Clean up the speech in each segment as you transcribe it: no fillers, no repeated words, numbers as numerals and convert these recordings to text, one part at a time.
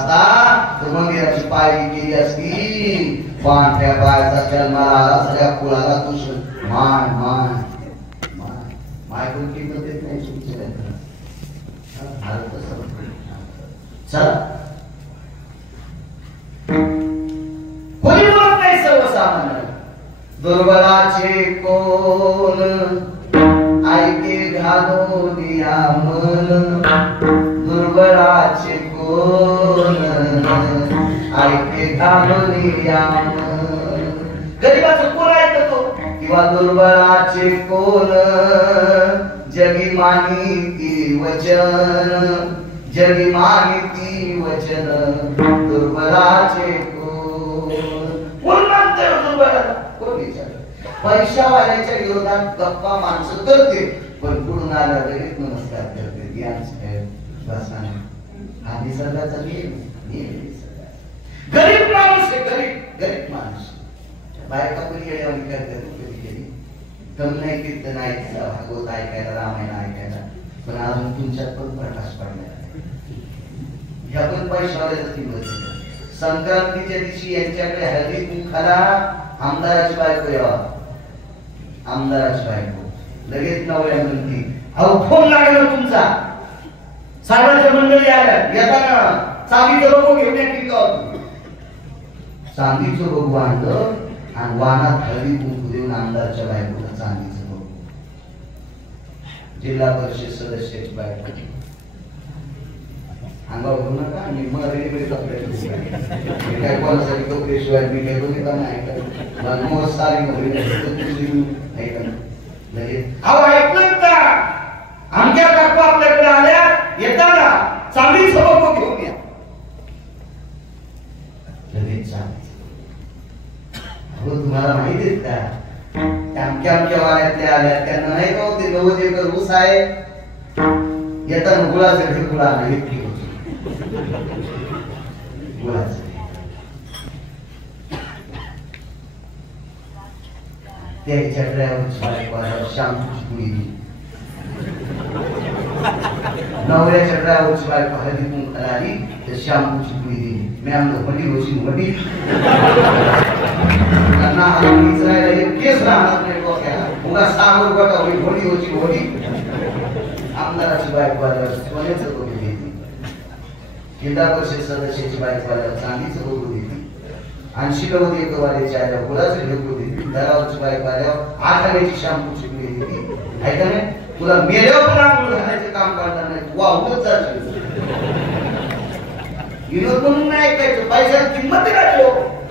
मंदिराची पायरी केली असती पांढऱ्या पायाचा जन्माला आला सगळ्या कुळाला तुझ मान मान माय कोण की देत नाही चुकीचे चला कोणी बोलत नाही सर्वसामान्य दुर्बलाचे कोण ऐके घालून या मन दुर्बलाचे कोण ऐके घालून या मन गरीबाचं कोण ऐकतो किंवा दुर्बलाचे कोण जगी मानिती वचन जगी मानिती वचन दुर्बलाचे कोण मानते दुर्बलाला कोण विचार पैशावाल्याच्या विरोधात गप्पा माणसं करते पण पुढून आला लगेच नमस्कार करते हा निसर्गाचा नियम गरीब माणूस आहे गरीब माणूस बायका पण येण्यावानी करतात कधी कमी नाही कीर्तन ऐकायला भागवत ऐकायला रामायण ऐकायला पण अजून तुमच्यात पण प्रकाश पडला ह्या पण पैशावाल्याचा किंमत संक्रांतीच्या दिवशी यांच्याकडे हळदी कुंकाला आमदाराची बायको यावा आमदाराची बायको लगेच नवऱ्या म्हणती अहो फोन लागला तुमचा साहेबांच्या मंडळी आल्या येताना चांदीचं बघू घेऊन या चांदीचं बघू आणलं आणि वाहनात हळदी कुंकू देऊन आमदारच्या बायकोला चांदीचं बघू जिल्हा परिषद सदस्याची बायको अंगावर घेऊ नका आणि मग रेडीमेड कपडे काय कोणासाठी कपडे शिवाय मी काय दोन्ही काम ऐकलं मग सारी ऐकलं आमच्या काकू आपल्याकडे आल्या येताना चांदी सबक घेऊन या लगेच तुम्हाला माहिती आहे का आमच्या वाड्यातल्या आल्या त्यांना नाही का होते 90 एकर ऊस आहे येताना गुळाचं ढेकुळा आणि त्याच्या ड्रायव्हरची शॅम्पूची पुडी दिली नवऱ्याच्या ड्रायव्हरची बायको हळदी कुंकाला आली तर शॅम्पूची पुडी दिली मॅम वडी होशी वडी केस राहणार नाही डोक्याला उगा सागर गोटा होईल वडी होची वडी आमदाराची बायको आल्यावर सोन्याचं बघू देते जिल्हा परिषद सदस्याची बायको आल्यावर चांदीचं बघू देते आणि शिलवती एकवाल्याच्या आल्यावर गुळाचं ढेकू देते दरावरची बायको आल्यावर आठाण्याची शॅम्पूची पुडी देते ऐका नाही तुला मेल्यावर पण आंघोळ घालायचं काम करणार नाही तू वाहूनच जाशील विनोद म्हणून नाही ऐकायचं पैशाला किंमत आहे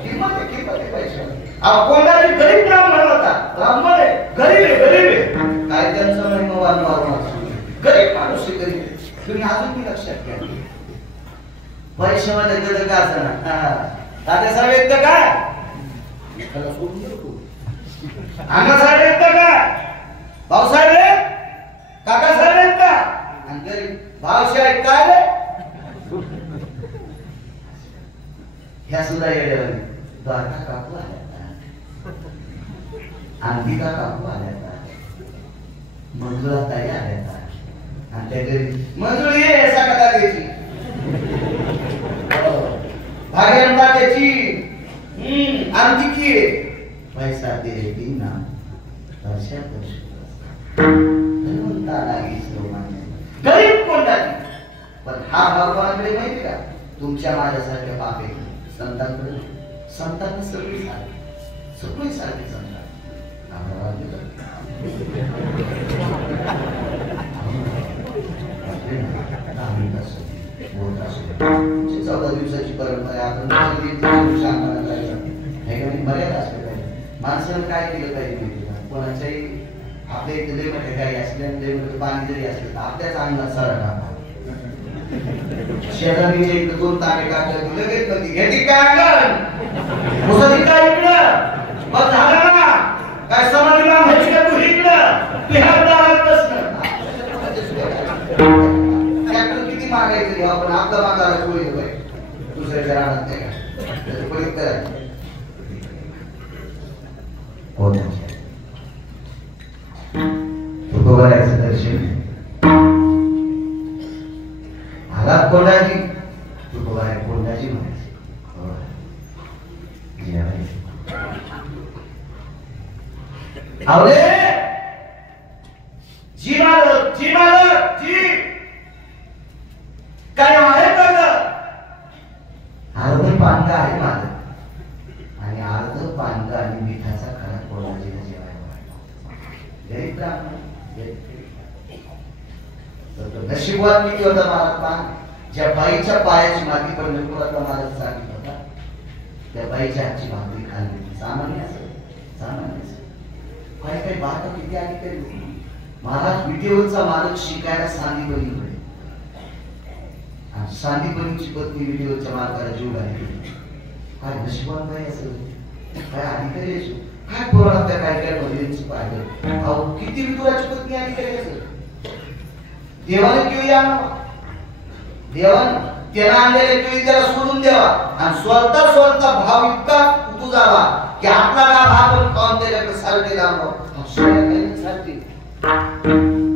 किंमत आहे पैशाला कोणाची गरीब ब्राह्मण होता ब्राह्मण आहे गरीब आहे काय त्यांचं महिमा वारंवार गरीब माणूस आहे गरीब तुम्ही अजून ती लक्षात घ्या पैशामध्ये गद का असणार तात्या साहेब येत काय अण्णा साहेब येत का भाऊसाहेब आहेत काका साहेब आहेत का आणि गरीब भाऊसाहेब काय रे ह्या सुद्धा येड्यावर द्वारका काकू आल्या अंबिका काकू आल्या मंजुळा ताई आल्या आणि त्या गरीब मंजुळी ये सकाळी द्यायची भाग्यंता त्याची अंतिकी पैसा दे ना वर्षा गरीब कोणता पण हा भगवानाकडे माहिती का तुमच्या माझ्यासारख्या पापे संतांकडे सगळी सारखी संतान चौदा दिवसाची परंपरा मर्यादा असली पाहिजे माणसानं काय केलं पाहिजे कोणाच्याही आपल्या इथे लय मोठे काही असले पाणी जरी असले तर आपल्याच अंगणात सरळ टाका शेजारीच्या इकडे 2 तारे काढले लगेच कधी घेती काय अंगण मुसदी काय इकडं बस झालं ना काय समाधीला व्हायची का तू इकडं बिहारदारात बसणं ट्रॅक्टर किती मागायचं आपण आपला मागायला कोळी होय दुसऱ्याच्या राहणार नाही का कोळी करायचं तुकोबारायचं दर्शन मला कोणाची तुकोबाराय कोंडाजी म्हणायचे आवले जी मालक जी काय आहे का अर्ध पानगा आहे मालक आणि अर्ध पानगा आणि मिठाचा खरा कोंडाजीला जेवायला गरीब ब्राह्मण नशिबात किती होता मालक पान ज्या बाईच्या पायाची माती पंढरपुरातला मालक सांगितलं होता त्या बाईच्या हातची भाकरी खाल्ली सामान्य काय काय बात किती आली तरी महाराज विटेवरचा मालक शिकायला सांदीपलीकडे आणि सांदीपलीची पत्नी विटेवरच्या मालकाला जीव घालली काय नशिबात काय असेल काय अधिकारी असो काय पुराणात त्या काय काय मंदिरांचं पाहिलं अहो किती विटुराची पत्नी अधिकारी असेल देवाने केळी आणावा देवान त्याला आणलेले केळी त्याला सोडून द्यावा आणि स्वतः भाव इतका उतू जावा की आपला भाव पण खाऊन त्याच्याकडे सारखे लांबव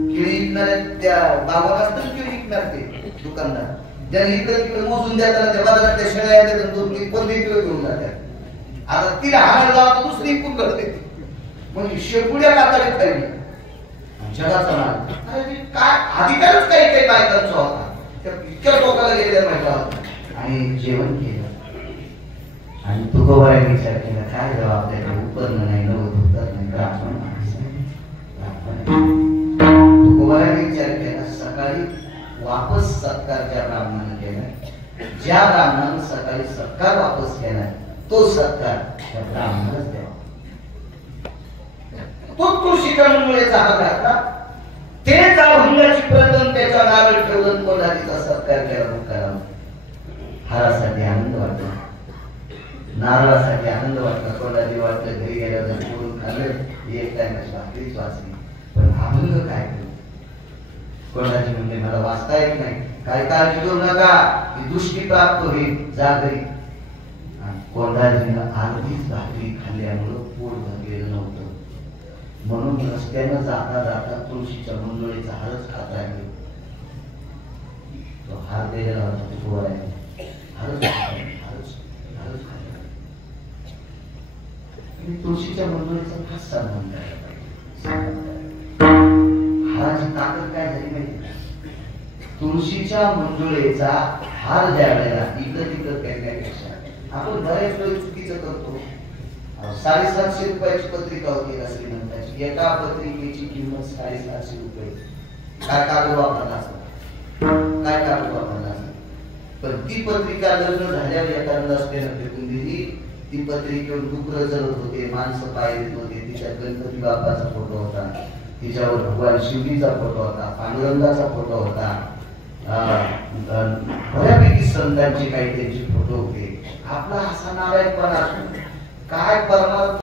केळी विकणारे त्या बागात असतात केळी विकणार ते दुकानदार ज्यांनी इकडे तिकडे मोजून देताना त्या बाजारात त्या शेळ्या येतात दोन 15 किलो घेऊन जातात आता तिला हाणार जावा तर दुसरी इकून करते म्हणजे शेपुड्या कातडी खाली जगाचा माल अरे काय अधिकारच काही बायकांचा होता त्या इतक्या लोकांना गेल्या माहिती आणि जेवण केलं आणि तुकोबाने विचार केला काय जेव्हा आपल्याकडे उपकरण नाही नव्हतं तर नाही ब्राह्मण तुकोबाने विचार केला सकाळी वापस सत्कार ज्या ब्राह्मणाने केला ज्या ब्राह्मणाने सकाळी सत्कार वापस केला तो सत्कार त्या ब्राह्मणालाच द्यावा तो तुळशीच्या मुळेचा हात घातला ते जाभंगाची प्रथम त्याच्या नारळ ठेवून कोणाचा सत्कार केला हारासाठी आनंद वाटला नारळासाठी आनंद वाटला कोणाची वाटलं घरी गेल्यावर सोडून खाल्लं एक टाइमची भाकरीच वाचली पण अभंग काय केलं कोणाची म्हणजे मला वाचता येत नाही काय काळजी करू नका ही दृष्टी प्राप्त होईल जा घरी कोंडाजीनं अर्धीच भाकरी खाल्ल्यामुळं पोट भरलेलं नव्हतं म्हणून रस्त्यानं जाता जाता तुळशीच्या मंजुळीचा हारच खात राहिले तो हार दिलेला होता तो पोळायला हारच तुळशीच्या मंजुळीचा खास संबंध आहे हाराची ताकद काय झाली माहिती तुळशीच्या मंजुळीचा हार ज्या वेळेला इकडं तिकडं करण्यापेक्षा आपण बरेच वेळ चुकीचं करतो 750 रुपयाची पत्रिका होती ना श्रीमंताची एका पत्रिकेची किंमत 750 रुपये काय कागद वापरला असं पण ती पत्रिका लग्न झाल्यावर एखादा असलेला फेकून दिली ती पत्रिकेवर डुकरं जळत होते माणसं पाय देत होते तिच्यात गणपती बाप्पाचा फोटो होता तिच्यावर भगवान शिवजीचा फोटो होता पांडुरंगाचा फोटो होता बऱ्यापैकी संतांचे काही त्यांचे फोटो होते आपला असा नारायणपणा काय परमार्थ